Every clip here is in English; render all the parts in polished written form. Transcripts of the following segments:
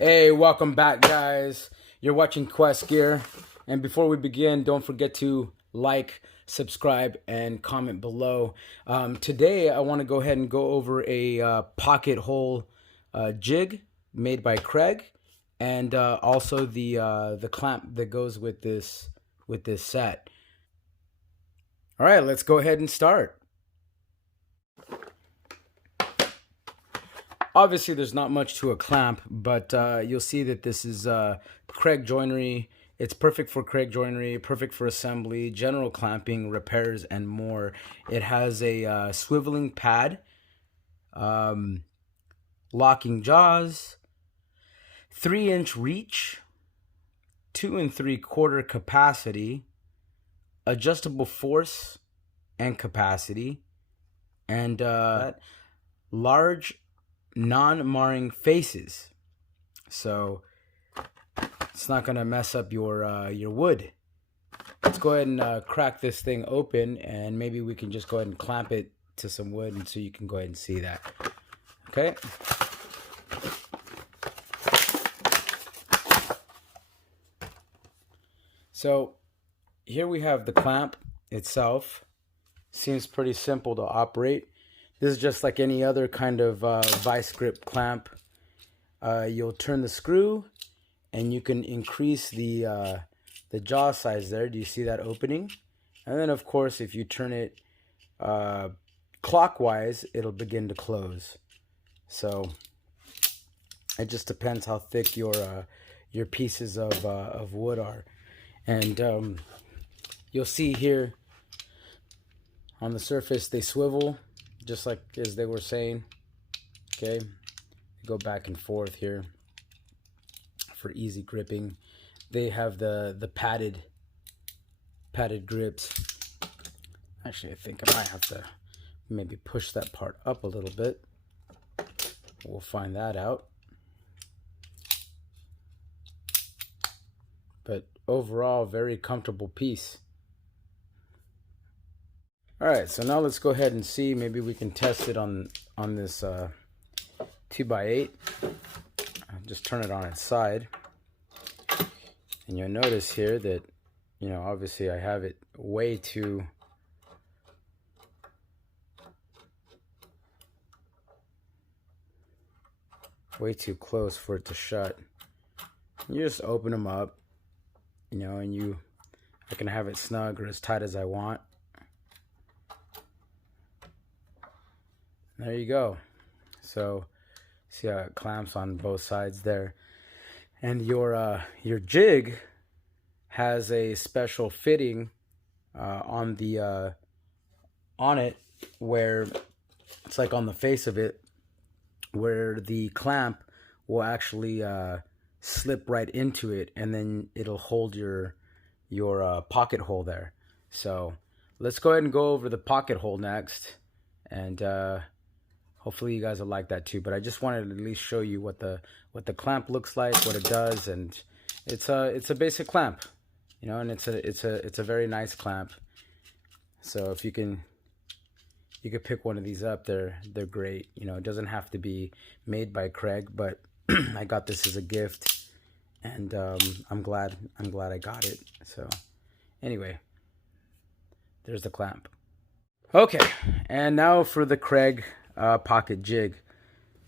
Hey, welcome back, guys. You're watching Quest Gear. And before we begin, don't forget to like, subscribe, and comment below. Today, I want to go ahead and go over a Pockethole jig made by Kreg, and also the clamp that goes with this set. All right, let's go ahead and start. Obviously, there's not much to a clamp, but you'll see that this is Kreg joinery. It's perfect for Kreg joinery, perfect for assembly, general clamping, repairs, and more. It has a swiveling pad, locking jaws, 3-inch reach, 2 3/4 capacity, adjustable force and capacity, and large non-marring faces, so it's not gonna mess up your wood. Let's go ahead and crack this thing open, and maybe we can just go ahead and clamp it to some wood, and so you can go ahead and see that. Okay. So here we have the clamp itself. Seems pretty simple to operate. This is just like any other kind of vice grip clamp. You'll turn the screw, and you can increase the jaw size there. Do you see that opening? And then, of course, if you turn it clockwise, it'll begin to close. So it just depends how thick your pieces of wood are. And you'll see here on the surface they swivel, just like as they were saying. Okay, go back and forth here for easy gripping. They have the padded grips. Actually, I think I might have to maybe push that part up a little bit. We'll find that out. But overall, very comfortable piece. All right, so now let's go ahead and see. Maybe we can test it on this 2x8. I'll just turn it on its side, and you'll notice here that, you know, obviously I have it way too close for it to shut. You just open them up, you know, and I can have it snug or as tight as I want. There you go. So see how it clamps on both sides there. And your jig has a special fitting on it, where it's like on the face of it, where the clamp will actually slip right into it, and then it'll hold your pocket hole there. So let's go ahead and go over the pocket hole next, and hopefully you guys will like that too. But I just wanted to at least show you what the clamp looks like, what it does, and it's a basic clamp, you know, and it's a very nice clamp. So if you could pick one of these up, they're great. You know, it doesn't have to be made by Kreg, but I got this as a gift, and I'm glad I got it. So anyway, there's the clamp. Okay, and now for the Kreg pocket jig.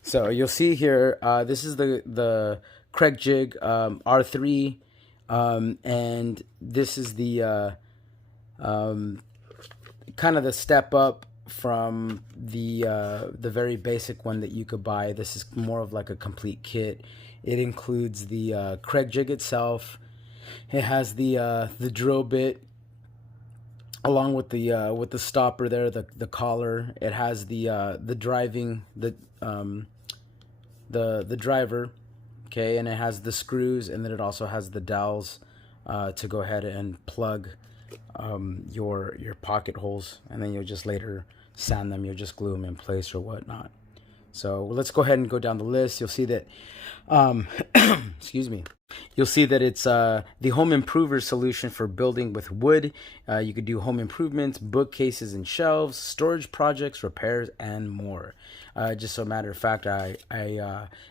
So you'll see here, this is the Kreg jig R3, and this is the kind of the step up from the very basic one that you could buy. This is more of like a complete kit. It includes the Kreg jig itself. It has the drill bit, along with the stopper there, the collar. It has the driver, okay, and it has the screws, and then it also has the dowels to go ahead and plug your pocket holes, and then you'll just later sand them. You'll just glue them in place or whatnot. So let's go ahead and go down the list. You'll see that, excuse me. You'll see that it's the home improver solution for building with wood. You could do home improvements, bookcases and shelves, storage projects, repairs, and more. Just so a matter of fact, I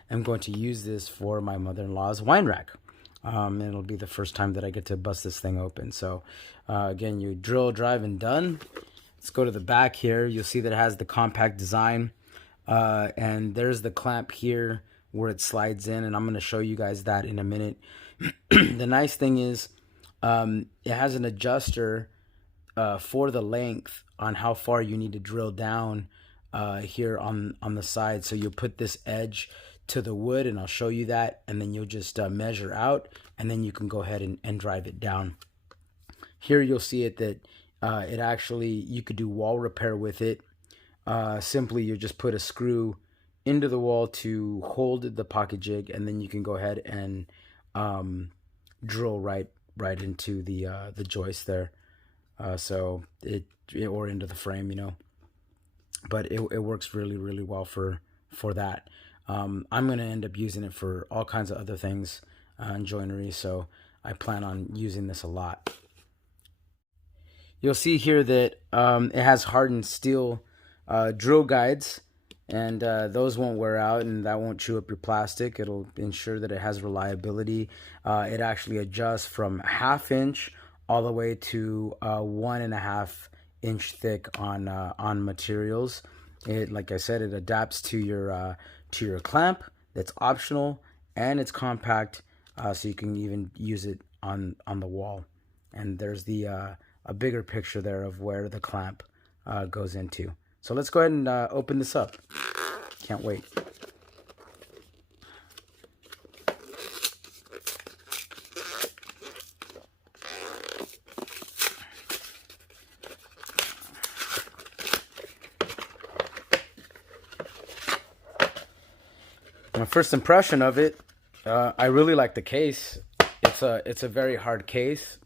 am going to use this for my mother-in-law's wine rack. And it'll be the first time that I get to bust this thing open. So again, you drill, drive, and done. Let's go to the back here. You'll see that it has the compact design. And there's the clamp here where it slides in, and I'm going to show you guys that in a minute. The nice thing is it has an adjuster for the length on how far you need to drill down here on the side. So you'll put this edge to the wood, and I'll show you that, and then you'll just measure out, and then you can go ahead and drive it down. Here you'll see it that it actually, you could do wall repair with it. Simply you just put a screw into the wall to hold the pocket jig, and then you can go ahead and drill right into the joist there. So it or into the frame, you know. But it works really well for that. I'm gonna end up using it for all kinds of other things in joinery, so I plan on using this a lot. You'll see here that it has hardened steel drill guides, and those won't wear out, and that won't chew up your plastic. It'll ensure that it has reliability. It actually adjusts from 1/2 inch all the way to 1.5 inch thick on materials. It, like I said, it adapts to your clamp. That's optional, and it's compact, so you can even use it on the wall. And there's the a bigger picture there of where the clamp goes into. So let's go ahead and open this up. Can't wait. My first impression of it, I really like the case. It's a very hard case.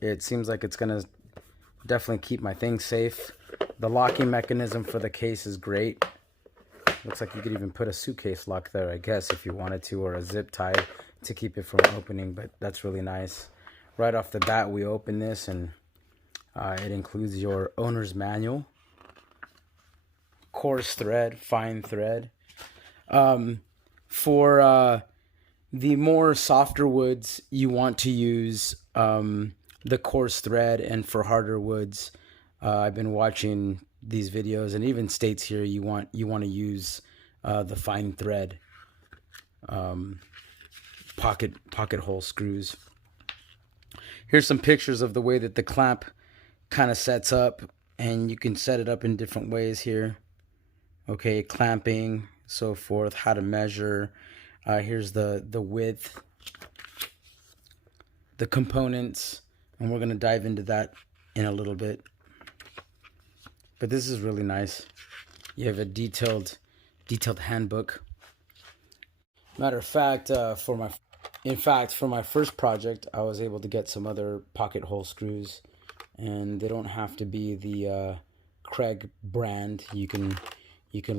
It seems like it's gonna definitely keep my things safe. The locking mechanism for the case is great. Looks like you could even put a suitcase lock there, I guess, if you wanted to, or a zip tie to keep it from opening, but that's really nice. Right off the bat, we open this, and it includes your owner's manual. Coarse thread, fine thread. For the more softer woods, you want to use the coarse thread, and for harder woods, I've been watching these videos, and even states here you want to use the fine thread pocket hole screws. Here's some pictures of the way that the clamp kind of sets up, and you can set it up in different ways here. Okay, clamping, so forth, how to measure. Here's the width, the components, and we're going to dive into that in a little bit. But this is really nice. You have a detailed handbook. Matter of fact, for my first project, I was able to get some other pocket hole screws, and they don't have to be the Kreg brand. You can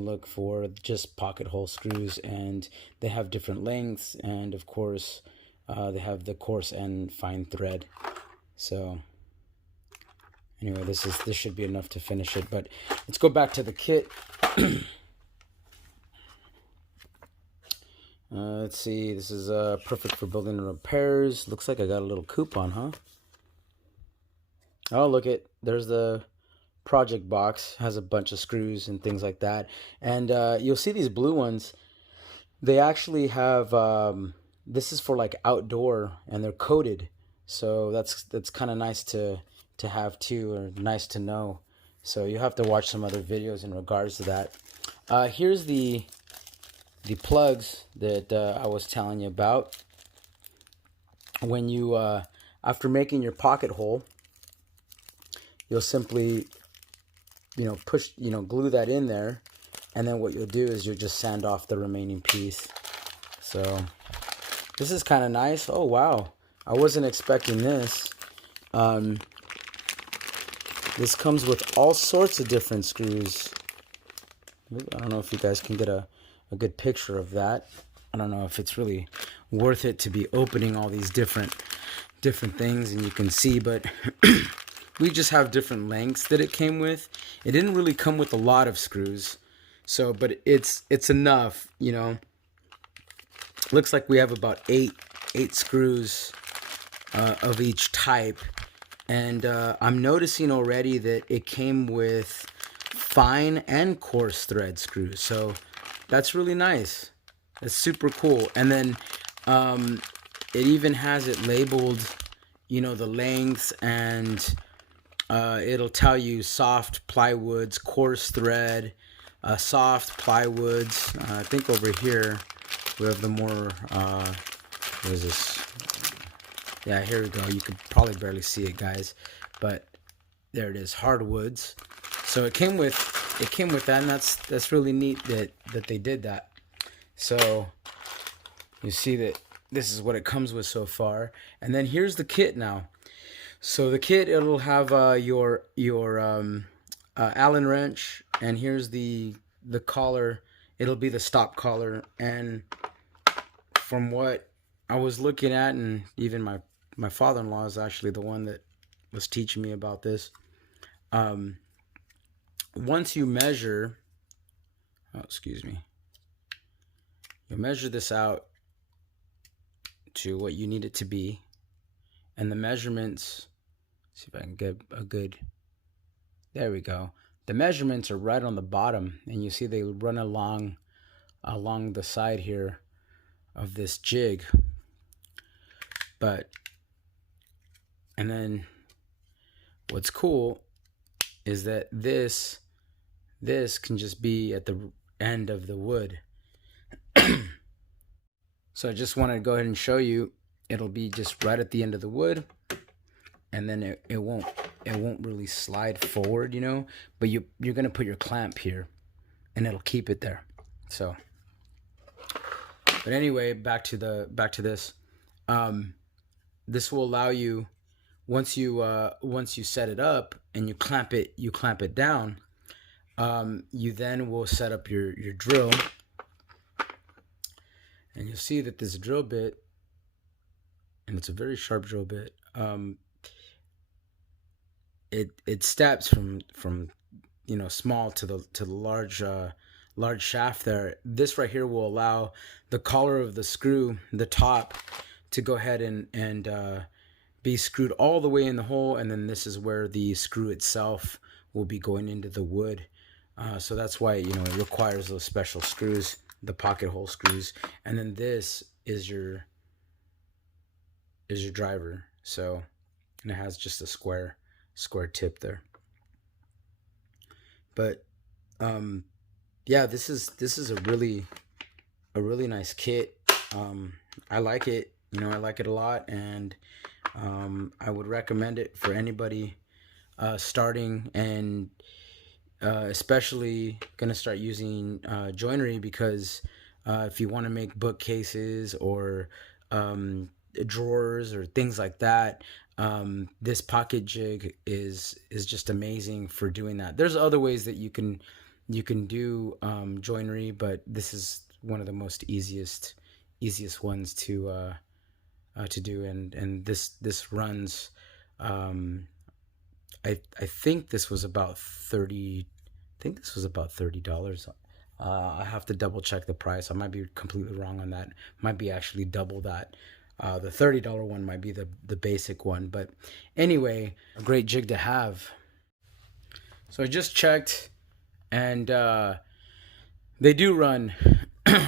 look for just pocket hole screws, and they have different lengths, and of course, they have the coarse and fine thread. So anyway, this should be enough to finish it, but let's go back to the kit. Let's see, this is perfect for building repairs. Looks like I got a little coupon, huh? Oh, look there's the project box. Has a bunch of screws and things like that. And you'll see these blue ones. They actually have, this is for like outdoor, and they're coated. So that's kind of nice to have too, or nice to know. So you have to watch some other videos in regards to that. Here's the plugs that I was telling you about. When you after making your pocket hole, you'll simply glue that in there, and then what you'll do is you'll just sand off the remaining piece. So this is kind of nice. Oh wow, I wasn't expecting this. This comes with all sorts of different screws. I don't know if you guys can get a good picture of that. I don't know if it's really worth it to be opening all these different things, and you can see, but we just have different lengths that it came with. It didn't really come with a lot of screws, so but it's enough, you know. Looks like we have about eight screws of each type, and I'm noticing already that it came with fine and coarse thread screws, so that's really nice. That's super cool. And then it even has it labeled, you know, the lengths, and it'll tell you soft plywoods, coarse thread, soft plywoods. I think over here we have the more, what is this? Yeah, here we go. You can probably barely see it, guys, but there it is, hardwoods. So it came with that, and that's really neat that they did that. So you see that this is what it comes with so far, and then here's the kit now. So the kit, it'll have your Allen wrench, and here's the collar. It'll be the stop collar, and from what I was looking at, and even my father-in-law is actually the one that was teaching me about this. Once you measure, you measure this out to what you need it to be, and the measurements, see if I can get a good, there we go. The measurements are right on the bottom, and you see they run along the side here of this jig. And then what's cool is that this can just be at the end of the wood. So I just want to go ahead and show you. It'll be just right at the end of the wood, and then it won't really slide forward, you know. But you're gonna put your clamp here, and it'll keep it there. So, but anyway, back to this. This will allow you, once you set it up and you clamp it down. You then will set up your drill. And you'll see that this drill bit, and it's a very sharp drill bit, it steps from you know, small to the large shaft there. This right here will allow the collar of the screw, the top, to go ahead and be screwed all the way in the hole, and then this is where the screw itself will be going into the wood. So that's why, you know, it requires those special screws, the pocket hole screws. And then this is your driver. So, and it has just a square tip there. But yeah, this is a really nice kit. I like it, you know, I like it a lot, and I would recommend it for anybody starting, and especially gonna start using joinery, because if you want to make bookcases or drawers or things like that, this pocket jig is just amazing for doing that. There's other ways that you can do joinery, but this is one of the most easiest ones to do, and this runs. I think this was about $30. I think this was about $30. I have to double check the price. I might be completely wrong on that. Might be actually double that. The $30 one might be the basic one. But anyway, a great jig to have. So I just checked, and they do run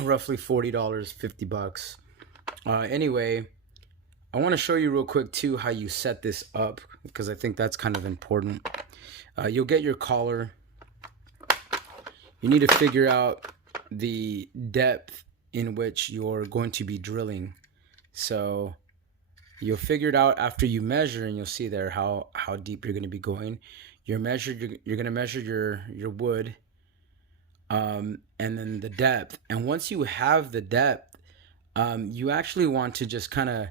roughly $40, $50. Anyway, I want to show you real quick too how you set this up, because I think that's kind of important. You'll get your collar. You need to figure out the depth in which you're going to be drilling. So you'll figure it out after you measure, and you'll see there how deep you're going to be going. You're going to measure your wood, and then the depth. And once you have the depth, you actually want to just kind of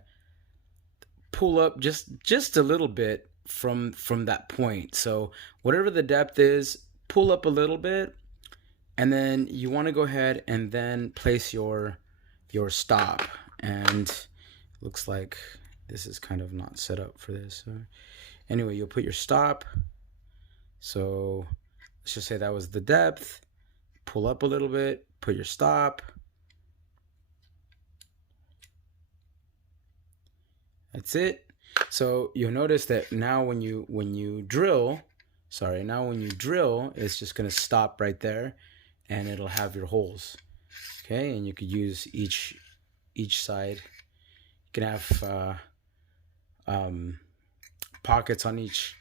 pull up just a little bit from that point. So whatever the depth is, pull up a little bit, And then you want to go ahead and then place your stop. And looks like this is kind of not set up for this. So anyway, you'll put your stop. So let's just say that was the depth. Pull up a little bit, put your stop. That's it. So you'll notice that now when you drill, it's just gonna stop right there, and it'll have your holes. Okay, and you could use each side. You can have pockets on each,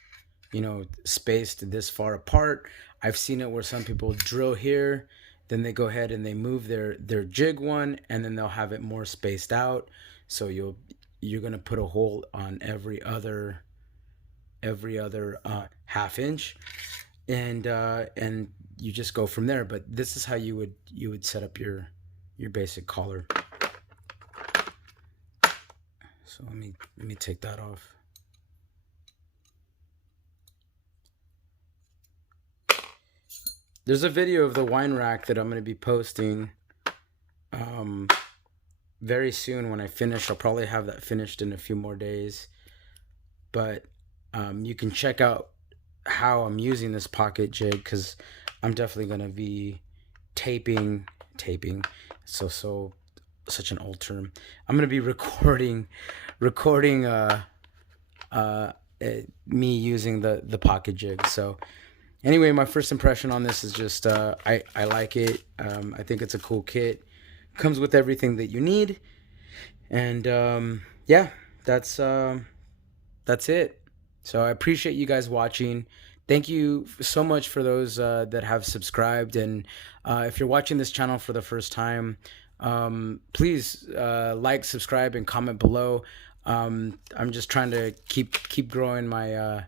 spaced this far apart. I've seen it where some people drill here, then they go ahead and they move their jig one, and then they'll have it more spaced out. So you're gonna put a hole on every other half inch, and you just go from there. But this is how you would set up your basic collar. So let me take that off. There's a video of the wine rack that I'm going to be posting very soon. When I finish, I'll probably have that finished in a few more days. But you can check out how I'm using this pocket jig, because I'm definitely going to be taping. So such an old term. I'm going to be recording me using the pocket jig. So anyway, my first impression on this is just I like it. I think it's a cool kit. Comes with everything that you need, and yeah, that's it. So I appreciate you guys watching. Thank you so much for those that have subscribed, and if you're watching this channel for the first time, please like, subscribe, and comment below. I'm just trying to keep growing my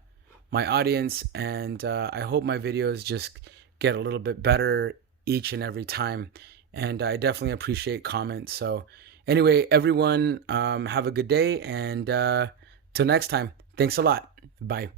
my audience, and I hope my videos just get a little bit better each and every time, and I definitely appreciate comments. So anyway, everyone, have a good day, and till next time, thanks a lot. Bye.